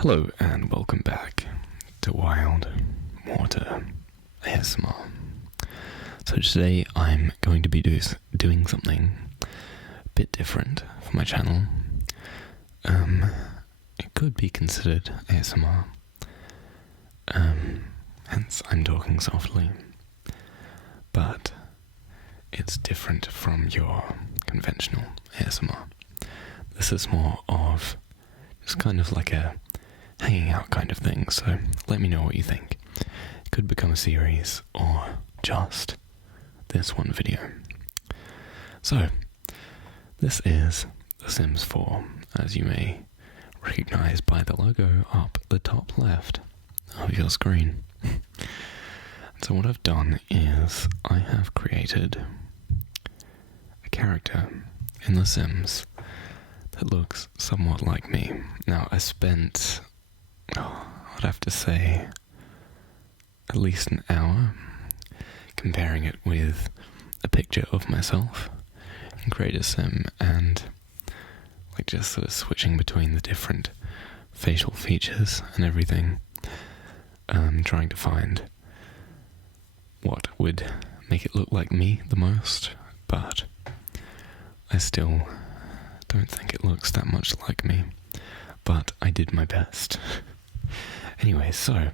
Hello and welcome back to Wild Water ASMR. So today I'm going to be doing something a bit different for my channel. It could be considered ASMR, hence I'm talking softly, but it's different from your conventional ASMR. This is more of just kind of like a hanging out kind of thing, so let me know what you think. It could become a series or just this one video. So, this is The Sims 4, as you may recognize by the logo up the top left of your screen. So what I've done is I have created a character in The Sims that looks somewhat like me. Now, I spent I'd have to say at least an hour comparing it with a picture of myself in Creator Sim and like just sort of switching between the different facial features and everything, trying to find what would make it look like me the most, but I still don't think it looks that much like me, but I did my best. Anyway, so I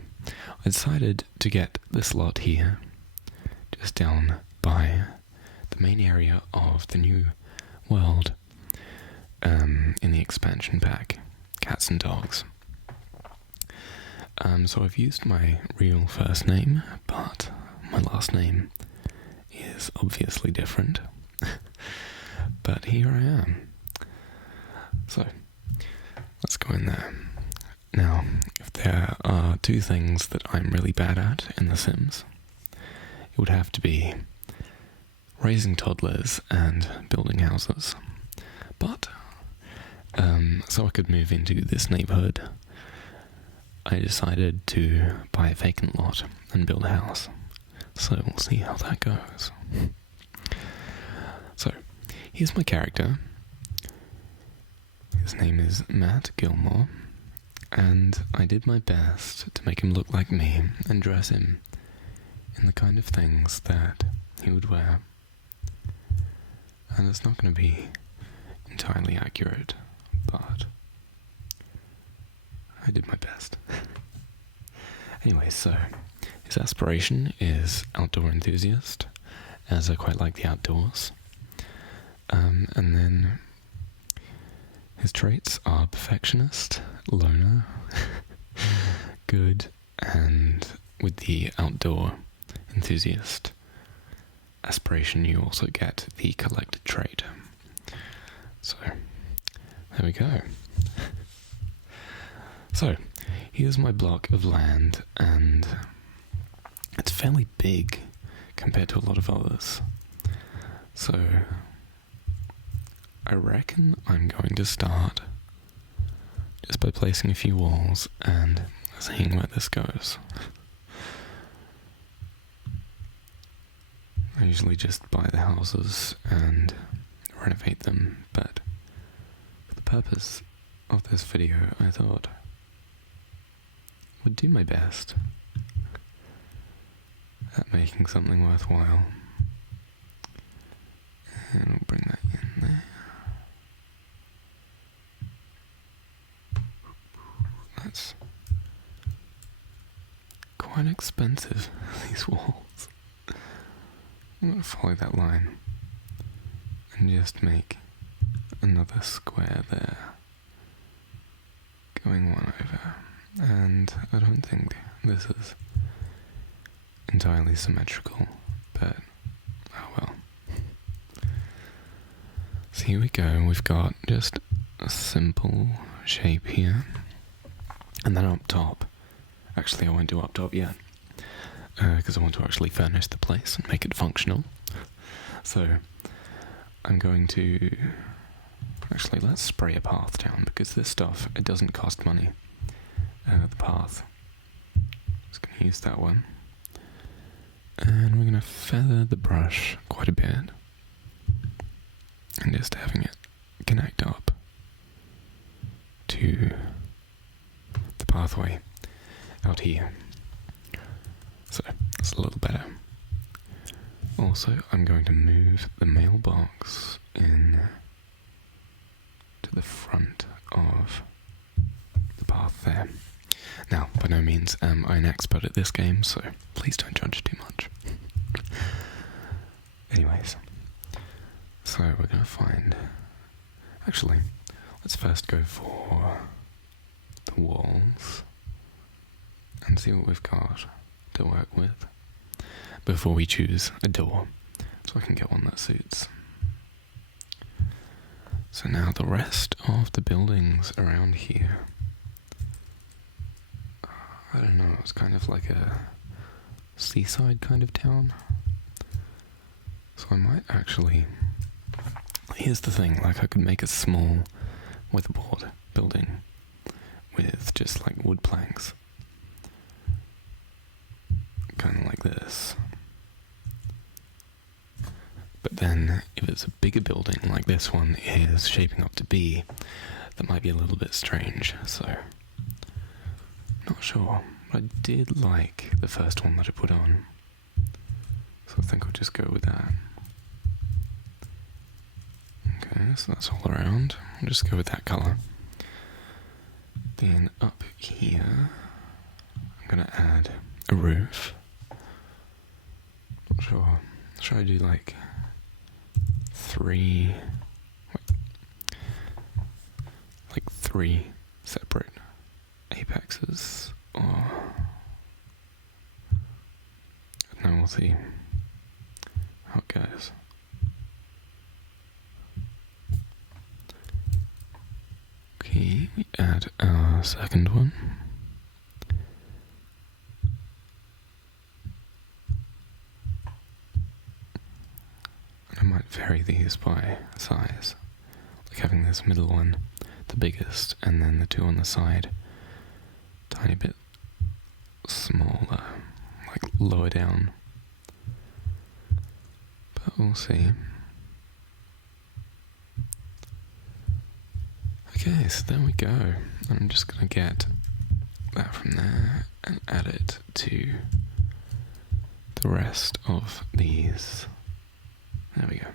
decided to get this lot here, just down by the main area of the new world, in the expansion pack, Cats and Dogs. So I've used my real first name, but my last name is obviously different. But here I am. So, let's go in there. Now, if there are two things that I'm really bad at in The Sims, it would have to be raising toddlers and building houses. But, so I could move into this neighborhood, I decided to buy a vacant lot and build a house. So we'll see how that goes. So, here's my character. His name is Matt Gilmore, and I did my best to make him look like me and dress him in the kind of things that he would wear. And it's not going to be entirely accurate, but I did my best. Anyway, so his aspiration is outdoor enthusiast, as I quite like the outdoors. And then his traits are perfectionist, loner, good, and with the outdoor enthusiast aspiration you also get the collected trait. So, there we go. So, here's my block of land, and it's fairly big compared to a lot of others. So, I reckon I'm going to start just by placing a few walls and seeing where this goes. I usually just buy the houses and renovate them, but for the purpose of this video, I thought I would do my best at making something worthwhile. And we'll bring that in there. That's quite expensive, these walls. I'm going to follow that line and just make another square there, going one over. And I don't think this is entirely symmetrical, but oh well. So here we go, we've got just a simple shape here. And then up top, actually I won't do up top yet, because I want to actually furnish the place and make it functional. So I'm going to, actually let's spray a path down, because this stuff, it doesn't cost money. The path, just going to use that one. And we're going to feather the brush quite a bit, and just having it connect up to pathway out here. So, that's a little better. Also, I'm going to move the mailbox in to the front of the path there. Now, by no means am I an expert at this game, so please don't judge too much. Anyways, so we're going to find... Actually, let's first go for the walls and see what we've got to work with before we choose a door, so I can get one that suits. So now the rest of the buildings around here, I don't know, it's kind of like a seaside kind of town. So I might actually... Here's the thing, like I could make a small weatherboard building with just like wood planks. Kind of like this. But then, if it's a bigger building like this one is shaping up to be, that might be a little bit strange, so... Not sure. But I did like the first one that I put on. So I think I'll just go with that. Okay, so that's all around. I'll just go with that colour. Then up here, I'm going to add a roof. Not sure. Should I do like 3 separate apexes, or I don't know, we'll see how it goes. Okay, we add our second one. I might vary these by size, like having this middle one the biggest, and then the two on the side tiny bit smaller, like lower down. But we'll see. Okay, so there we go. And I'm just going to get that from there and add it to the rest of these. There we go.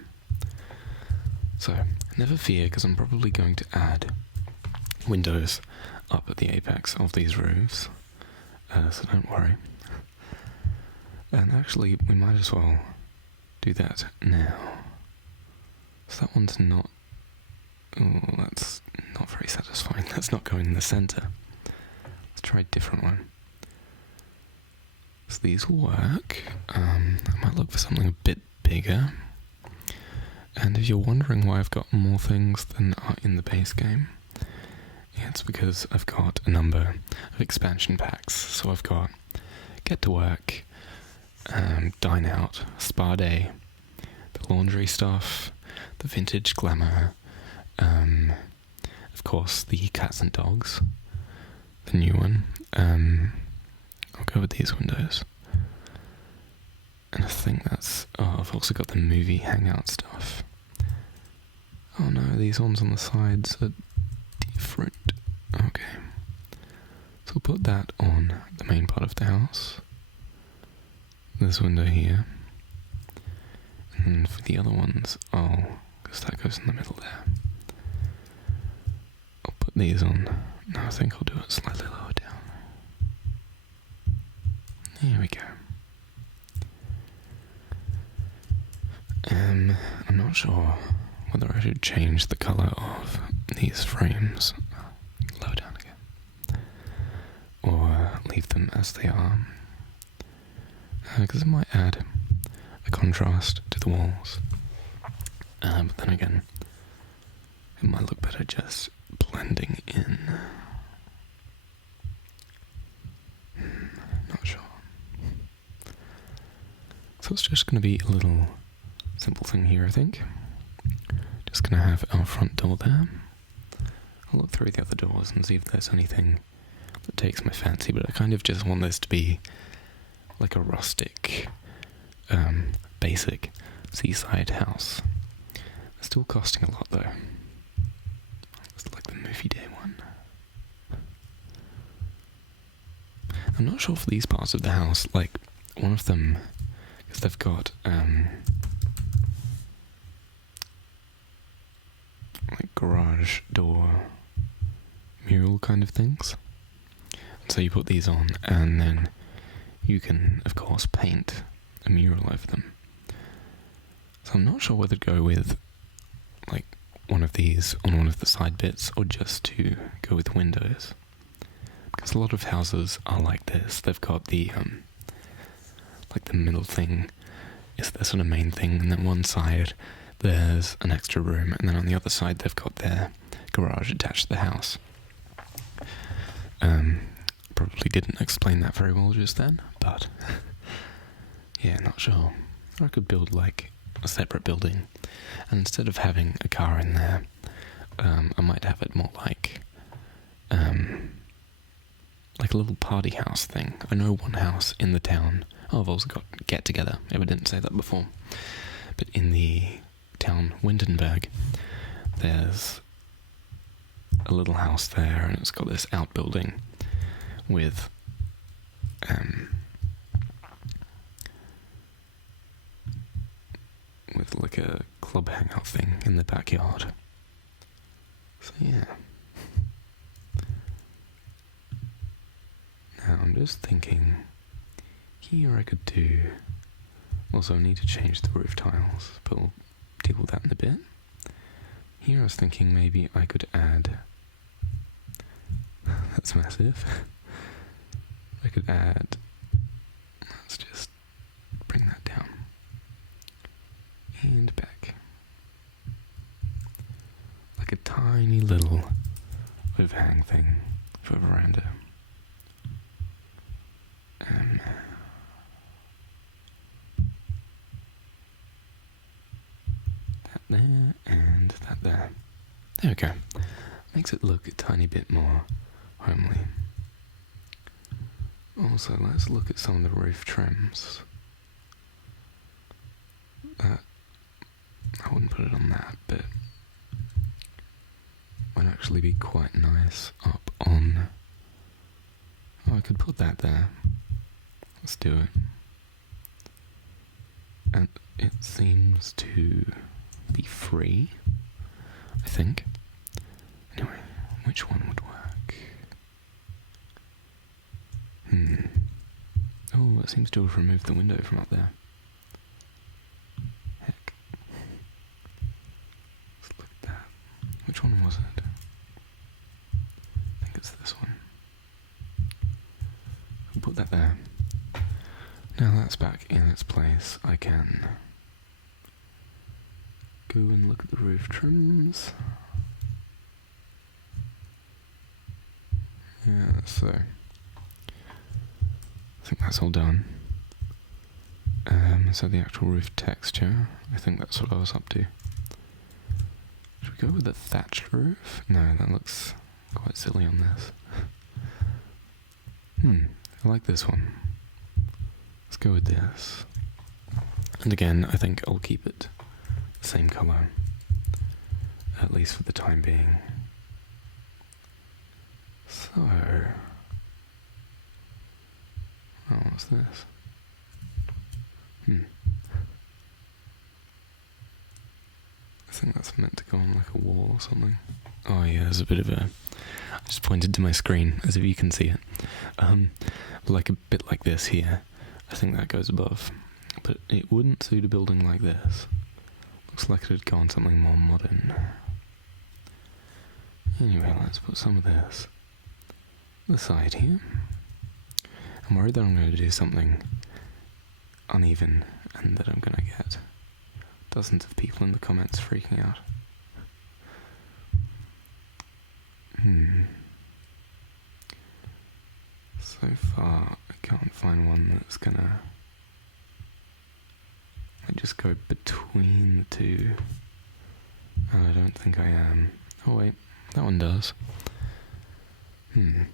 So, never fear, because I'm probably going to add windows up at the apex of these roofs, so don't worry. And actually, we might as well do that now. So that one's not... Oh, that's not very satisfying. That's not going in the centre. Let's try a different one. So these will work. I might look for something a bit bigger. And if you're wondering why I've got more things than are in the base game, it's because I've got a number of expansion packs. So I've got Get to Work, Dine Out, Spa Day, the laundry stuff, the Vintage Glamour, of course the Cats and Dogs, the new one. I'll go with these windows. And I think that's... Oh, I've also got the movie hangout stuff. Oh no, these ones on the sides are different. Okay. So we'll put that on the main part of the house. This window here. And for the other ones, because that goes in the middle there. I'll put these on. No, I think I'll do it slightly lower down. There we go. I'm not sure whether I should change the colour of these frames, lower down again, or leave them as they are, because it might add a contrast to the walls, but then again, it might look better just blending in. Not sure. So it's just going to be a little simple thing here, I think. Just going to have our front door there. I'll look through the other doors and see if there's anything that takes my fancy, but I kind of just want this to be like a rustic, basic seaside house. It's still costing a lot though. It's like the movie day one. I'm not sure for these parts of the house, like, one of them, because they've got, like, garage door mural kind of things. So you put these on, and then you can, of course, paint a mural over them. So I'm not sure whether to go with, like, one of these on one of the side bits, or just to go with windows. Because a lot of houses are like this. They've got the, like, the middle thing is their sort of main thing, and then one side there's an extra room, and then on the other side they've got their garage attached to the house. Probably didn't explain that very well just then, but yeah, not sure. Or I could build like a separate building, and instead of having a car in there, I might have it more like a little party house thing. I know one house in the town. Oh, I've also got Get Together. I didn't say that before. But in the town Windenburg, there's a little house there, and it's got this outbuilding with like a club hangout thing in the backyard. So yeah. Now I'm just thinking, here I could do, also I need to change the roof tiles, but we'll deal with that in a bit. Here I was thinking maybe I could add, that's massive, I could add, let's just bring that down, and back, like a tiny little overhang thing for a veranda. That there, and that there. There we go. Makes it look a tiny bit more homely. Also, let's look at some of the roof trims. I wouldn't put it on that, but might actually be quite nice up on... Oh, I could put that there. Let's do it. And it seems to be free, I think. Anyway, which one would work? Oh, it seems to have removed the window from up there. Heck. Let's look at that. Which one was it? I think it's this one. I'll put that there. Now that's back in its place, I can go and look at the roof trims. Yeah, so I think that's all done. So the actual roof texture, I think that's what I was up to. Should we go with the thatched roof? No, that looks quite silly on this. I like this one. Let's go with this. And again, I think I'll keep it the same colour, at least for the time being. So, oh, what's this? I think that's meant to go on like a wall or something. Oh yeah, there's a bit of a... I just pointed to my screen, as if you can see it. Like a bit like this here. I think that goes above. But it wouldn't suit a building like this. Looks like it'd go on something more modern. Anyway, let's put some of this on the side here. I'm worried that I'm going to do something uneven and that I'm going to get dozens of people in the comments freaking out. So far, I can't find one that's gonna just go between the two. And I don't think I am. Oh wait, that one does. That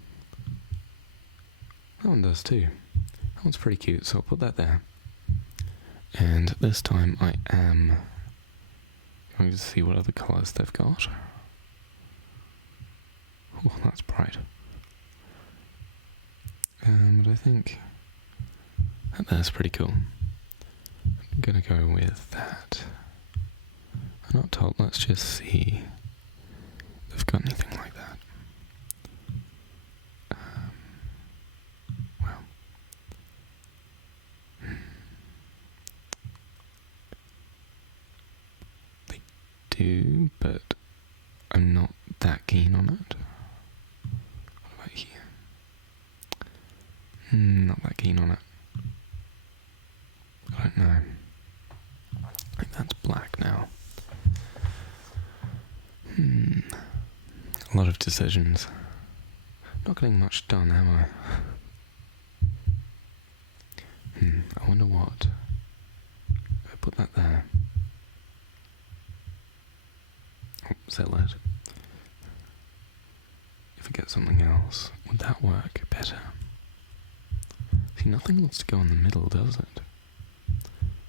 one does too. That one's pretty cute, so I'll put that there. And this time I am going to see what other colours they've got. Oh, that's bright. But I think that's pretty cool. I'm gonna go with that. I'm not told, let's just see if they've got anything like that. Well. They do, but I'm not that keen on it. What about here? Not that keen on it. I don't know. I think that's black now. A lot of decisions. Not getting much done, am I? I wonder what. If I put that there. Oh, sell it. If I get something else, would that work better? See, nothing wants to go in the middle, does it?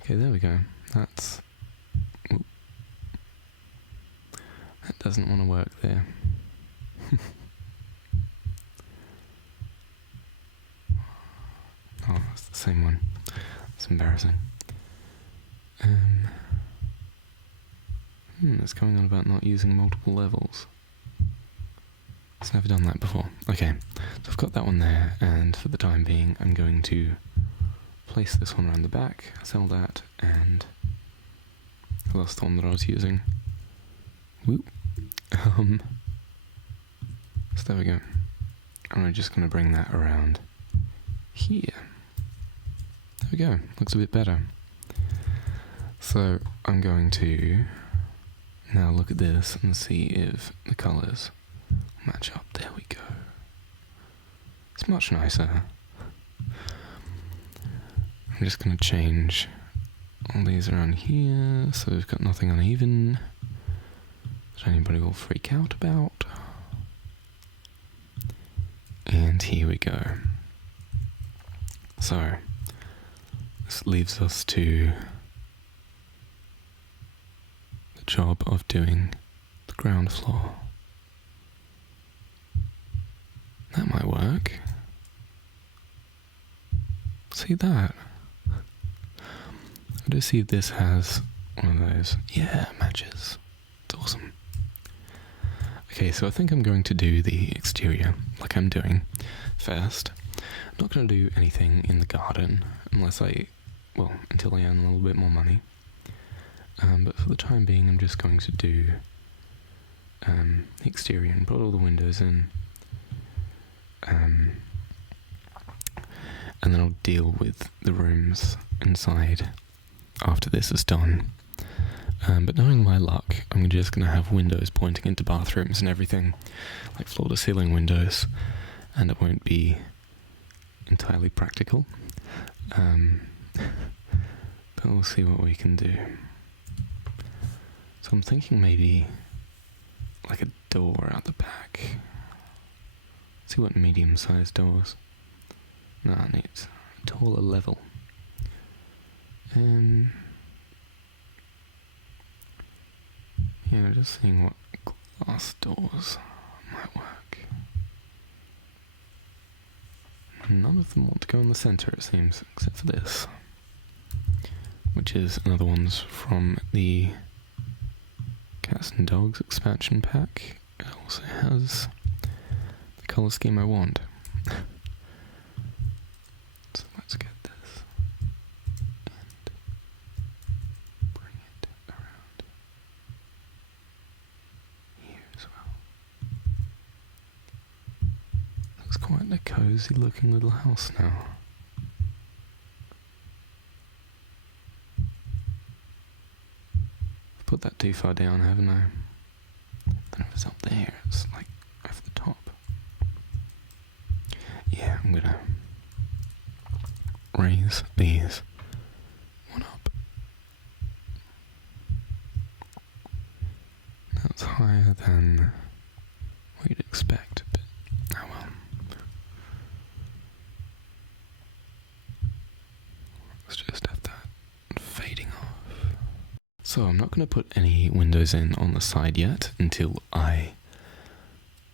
Okay, there we go. That's... Ooh. That doesn't want to work there. Oh, it's the same one. It's embarrassing. It's going on about not using multiple levels. It's never done that before. Okay, so I've got that one there, and for the time being, I'm going to place this one around the back, sell that, and that's the one that I was using. Whoop. So there we go. And we're just going to bring that around here. There we go. Looks a bit better. So I'm going to now look at this and see if the colours match up. There we go. It's much nicer. I'm just going to change all these around here so we've got nothing uneven that anybody will freak out about. And here we go. So, this leaves us to the job of doing the ground floor. That might work. See that? I do see if this has one of those. Yeah, matches. It's awesome. Okay, so I think I'm going to do the exterior, like I'm doing, first. I'm not going to do anything in the garden, until I earn a little bit more money. But for the time being, I'm just going to do the exterior and put all the windows in. And then I'll deal with the rooms inside after this is done. But knowing my luck, I'm just going to have windows pointing into bathrooms and everything, like floor-to-ceiling windows, and it won't be entirely practical. But we'll see what we can do. So I'm thinking maybe like a door out the back. See what medium-sized doors. No, it needs a taller level. Yeah, just seeing what glass doors might work. None of them want to go in the centre, it seems, except for this, which is another one's from the Cats and Dogs expansion pack. It also has the colour scheme I want. So let's get this and bring it around here as well. Looks quite a cosy looking little house now. I've put that too far down, haven't I? Then if it's up there, it's like over the top. Yeah, I'm gonna raise these one up. That's higher than what you'd expect, but oh well. Let's just have that fading off. So I'm not going to put any windows in on the side yet until I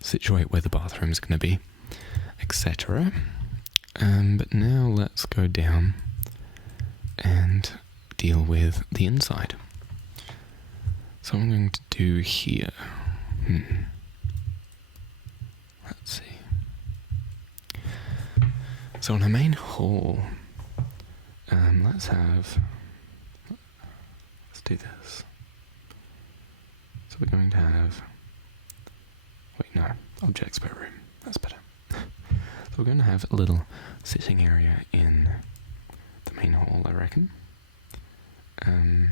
situate where the bathroom is going to be, etc. But now let's go down and deal with the inside. So what I'm going to do here, let's see. So in our main hall, let's do this. So we're going to have, objects per room, that's better. So we're going to have a little sitting area in the main hall, I reckon. Now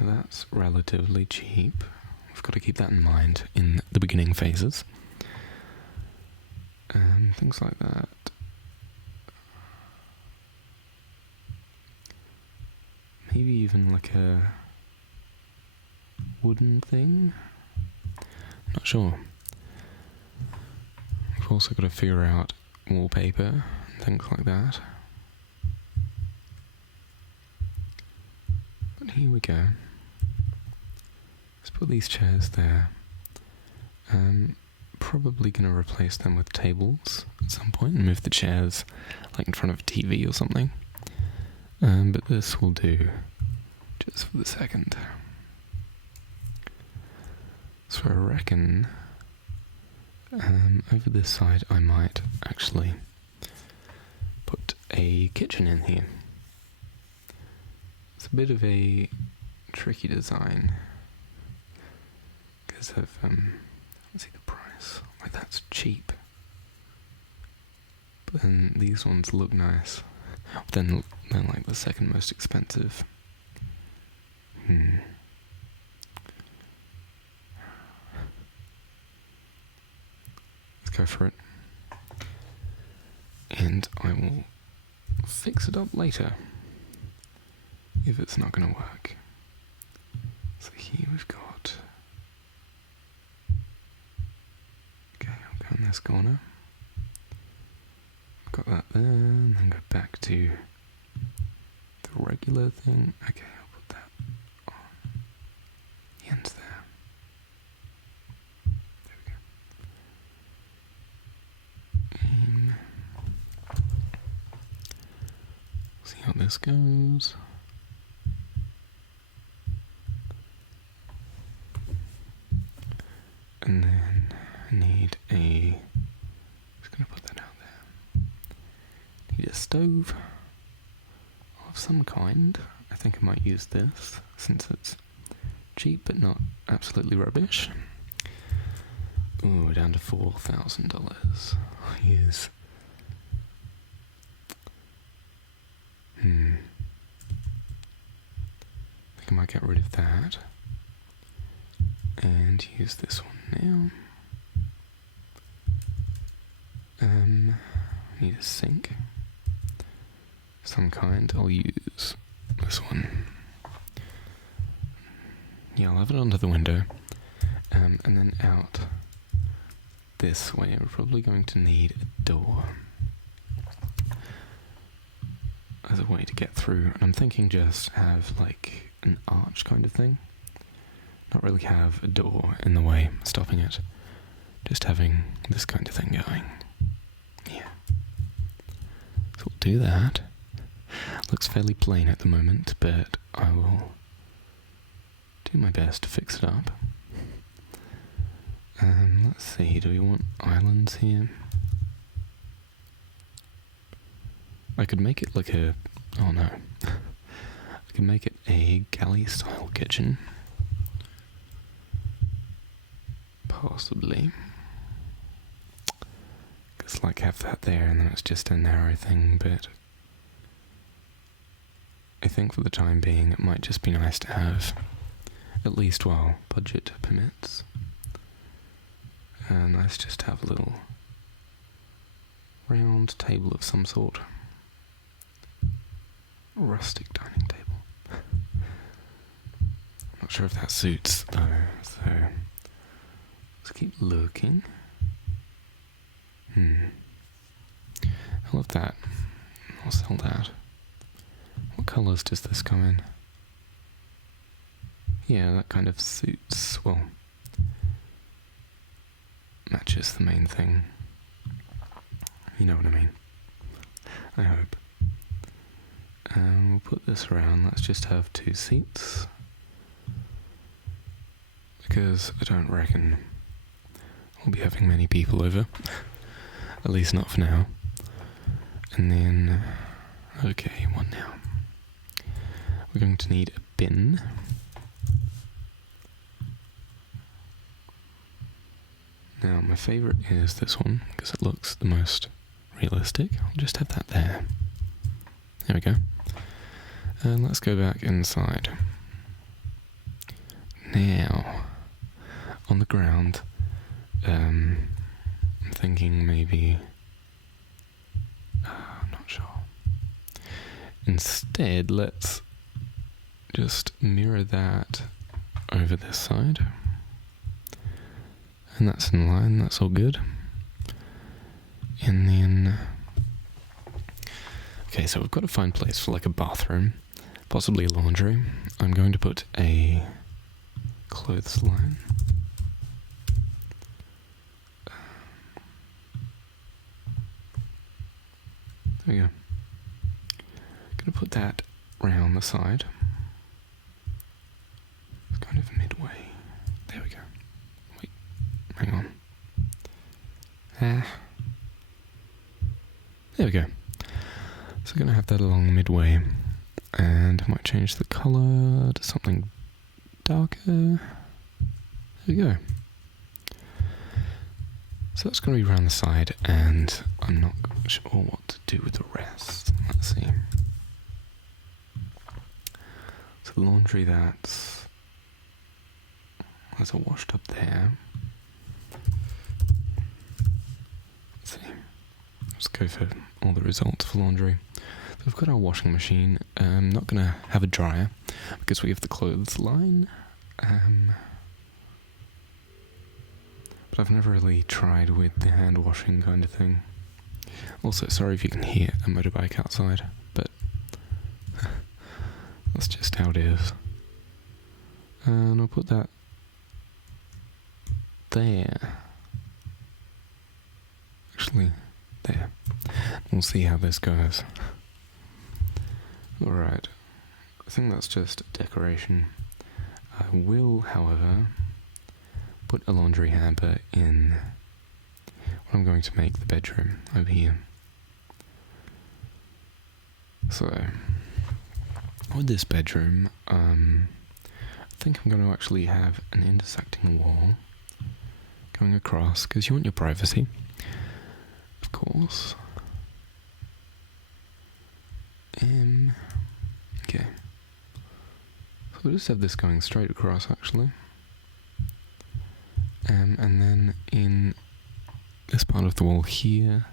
that's relatively cheap. We've got to keep that in mind in the beginning phases. Things like that. Maybe even like a wooden thing? Not sure. We've also got to figure out wallpaper and things like that. But here we go. Let's put these chairs there. Probably going to replace them with tables at some point and move the chairs like in front of a TV or something. But this will do just for the second. So I reckon over this side I might actually put a kitchen in here. It's a bit of a tricky design because of let's see the price. Like that's cheap, but then these ones look nice. But then they're like the second most expensive. Let's go for it. And I will fix it up later if it's not going to work. So here we've got... Okay, I'll go in this corner. Got that there, and then go back to the regular thing. Okay, I'll put that on the end there. There we go. See how this goes. And then I need a... just going to put that out there. Need a stove of some kind. I think I might use this since it's cheap but not absolutely rubbish. Ooh, down to $4,000. I'll use... I think I might get rid of that and use this one now. I need a sink of some kind. I'll use this one. Yeah, I'll have it under the window, and then out this way. We're probably going to need a door as a way to get through, and I'm thinking just have like an arch kind of thing. Not really have a door in the way, stopping it. Just having this kind of thing going. Yeah. So we'll do that. Looks fairly plain at the moment, but I will do my best to fix it up. Let's see, do we want islands here? I could make it like a... oh no. I could make it a galley-style kitchen. Possibly. Because like have that there and then it's just a narrow thing, but I think for the time being it might just be nice to have, at least while budget permits, nice just to have a little round table of some sort. Rustic dining table. Not sure if that suits though, so let's keep looking. I love that. I'll sell that. What colours does this come in? Yeah, that kind of suits, well, matches the main thing. You know what I mean. I hope. And we'll put this around. Let's just have 2 seats. Because I don't reckon we'll be having many people over. At least not for now. And then, okay, one now. We're going to need a bin. Now, my favourite is this one, because it looks the most realistic. I'll just have that there. There we go. And let's go back inside. Now, on the ground, I'm thinking maybe... I'm not sure. Instead, let's just mirror that over this side. And that's in line, that's all good. And then... Okay, so we've got to find a place for like a bathroom, possibly a laundry. I'm going to put a clothesline. There we go. Going to put that round the side. It's kind of midway. There we go. Wait, hang on. There we go. So I'm going to have that along midway, and I might change the colour to something darker. There we go. So that's going to be around the side, and I'm not sure what to do with the rest. Let's see. So the laundry, that's all washed up there. Let's see. Let's go for all the results for laundry. So we've got our washing machine. I'm not going to have a dryer because we have the clothesline. But I've never really tried with the hand washing kind of thing. Also, sorry if you can hear a motorbike outside, but that's just how it is. And I'll put that there. Actually, there. We'll see how this goes. Alright. I think that's just decoration. I will, however, put a laundry hamper in what I'm going to make the bedroom over here. So, with this bedroom, I think I'm going to actually have an intersecting wall going across, because you want your privacy, of course. Okay. So we'll just have this going straight across, actually. And then in this part of the wall here,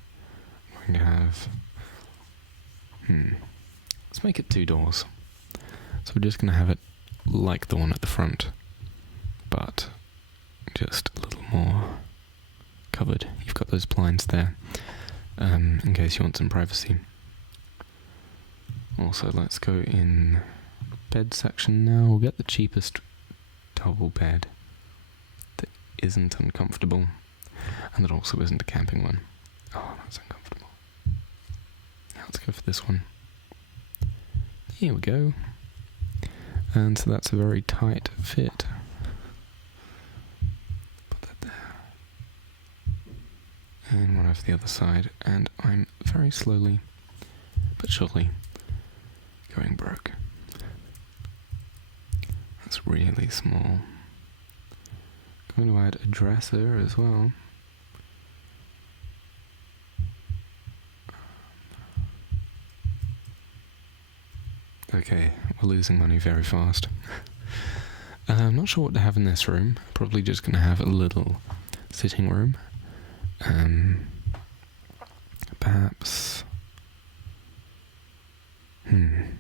I'm going to have... Let's make it 2 doors. So we're just going to have it like the one at the front, but just a little more covered. You've got those blinds there, in case you want some privacy. Also, let's go in bed section now. We'll get the cheapest double bed that isn't uncomfortable, and that also isn't a camping one. Oh, that's uncomfortable. Now let's go for this one. Here we go. And so that's a very tight fit. Put that there. And one over the other side. And I'm very slowly, but surely, going broke. That's really small. Going to add a dresser as well. Okay, we're losing money very fast. I'm not sure what to have in this room. Probably just going to have a little sitting room. Perhaps... I'm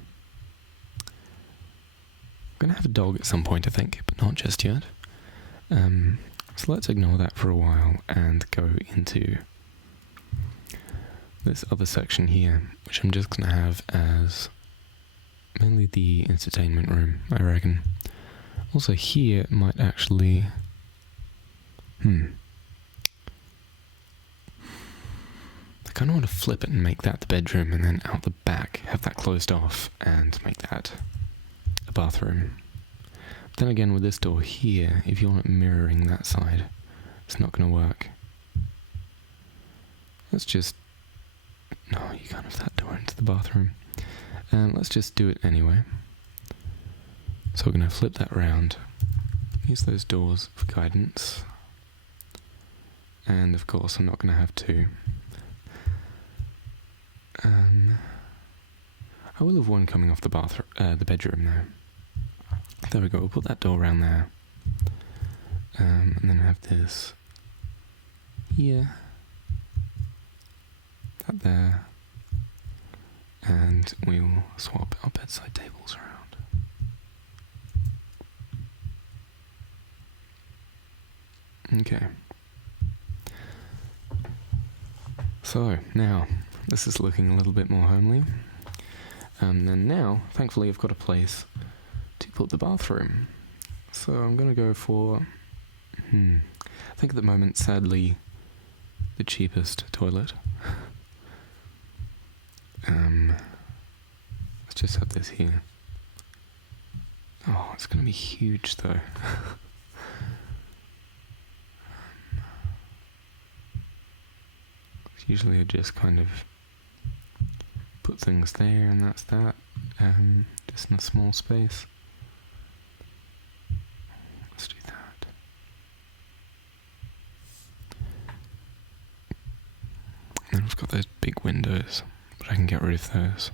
going to have a dog at some point, I think, but not just yet. So let's ignore that for a while and go into this other section here, which I'm just going to have as mainly the entertainment room, I reckon. Also here might actually... I kind of want to flip it and make that the bedroom, and then out the back have that closed off and make that a bathroom. But then again, with this door here, if you want it mirroring that side, it's not going to work. Let's just... No, you can't have that door into the bathroom. Let's just do it anyway. So we're going to flip that round. Use those doors for guidance. And of course, I'm not going to have two. I will have one coming off the the bedroom though. There we go. We'll put that door around there, and then have this here, that there, and we will swap our bedside tables around. Okay. So now this is looking a little bit more homely. And now, thankfully, I've got a place to put the bathroom. So I'm going to go for, I think at the moment, sadly, the cheapest toilet. Let's just have this here. Oh, it's going to be huge, though. Usually I just kind of put things there and that's that, just in a small space. Let's do that. And we've got those big windows, but I can get rid of those.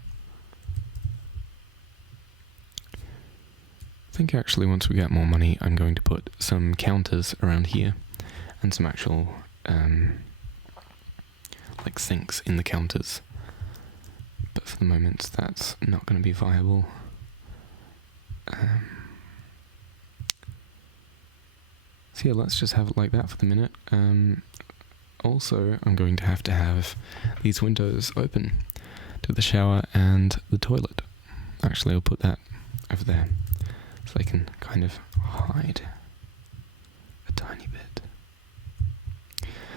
I think actually once we get more money, I'm going to put some counters around here and some actual like sinks in the counters. But for the moment, that's not going to be viable. So yeah, let's just have it like that for the minute. Also, I'm going to have these windows open to the shower and the toilet. Actually, I'll put that over there so they can kind of hide a tiny bit.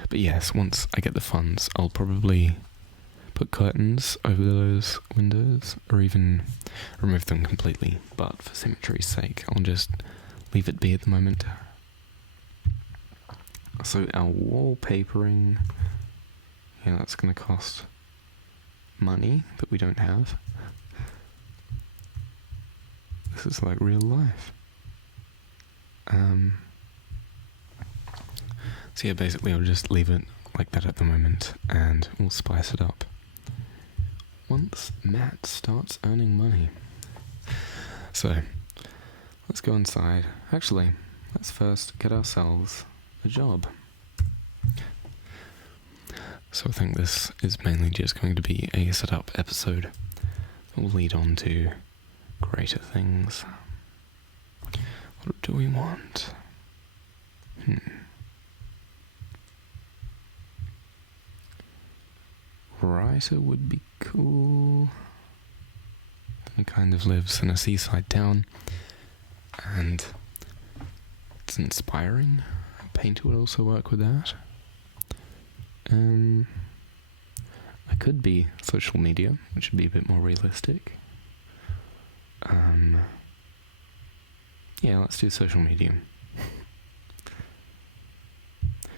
But yes, once I get the funds, I'll probably put curtains over those windows, or even remove them completely. But for symmetry's sake, I'll just leave it be at the moment. So our wallpapering, yeah, that's going to cost money that we don't have. This is like real life. So yeah, basically I'll just leave it like that at the moment, and we'll spice it up once Matt starts earning money. So, let's go inside. Actually, let's first get ourselves a job. So I think this is mainly just going to be a setup episode that will lead on to greater things. What do we want? Writer would be cool. He kind of lives in a seaside town, and it's inspiring. A painter would also work with that. I could be social media, which would be a bit more realistic. Yeah, let's do social media.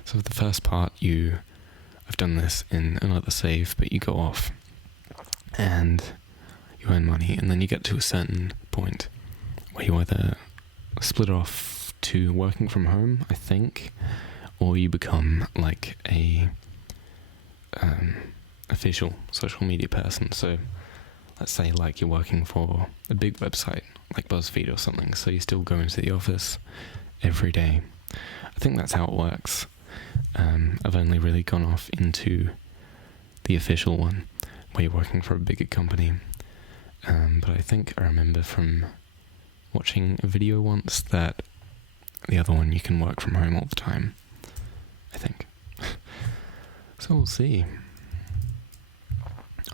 So for the first part, I've done this in another save, but you go off and you earn money, and then you get to a certain point where you either split off to working from home, I think, or you become like a official social media person. So let's say like you're working for a big website like BuzzFeed or something, so you still go into the office every day. I think that's how it works. I've only really gone off into the official one, where you're working for a bigger company. But I think I remember from watching a video once that the other one you can work from home all the time, I think. So we'll see.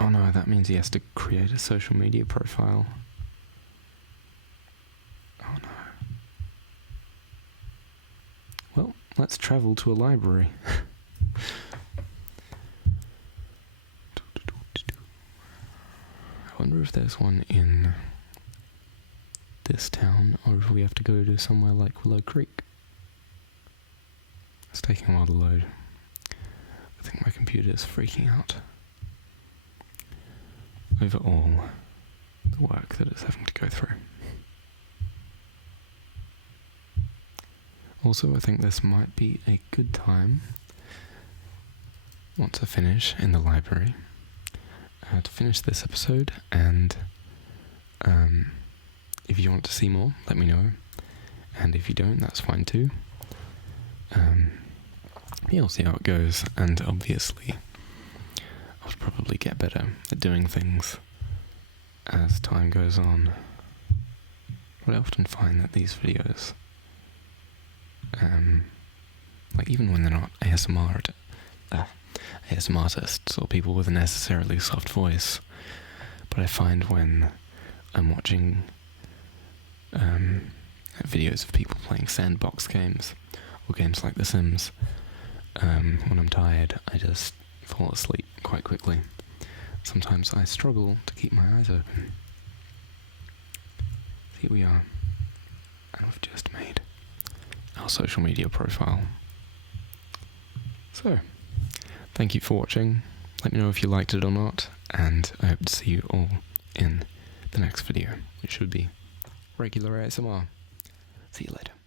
Oh no, that means he has to create a social media profile. Oh no. Well, let's travel to a library. wonder if there's one in this town, or if we have to go to somewhere like Willow Creek. It's taking a while to load. I think my computer is freaking out over all the work that it's having to go through. Also, I think this might be a good time, once I finish in the library, to finish this episode, and if you want to see more, let me know, and if you don't, that's fine too. We'll see how it goes, and obviously I'll probably get better at doing things as time goes on, but I often find that these videos, like even when they're not ASMR artists or people with a necessarily soft voice, but I find when I'm watching videos of people playing sandbox games or games like The Sims, when I'm tired, I just fall asleep quite quickly. Sometimes I struggle to keep my eyes open. Here we are, and we've just made our social media profile. So, thank you for watching. Let me know if you liked it or not, and I hope to see you all in the next video, which should be regular ASMR. See you later.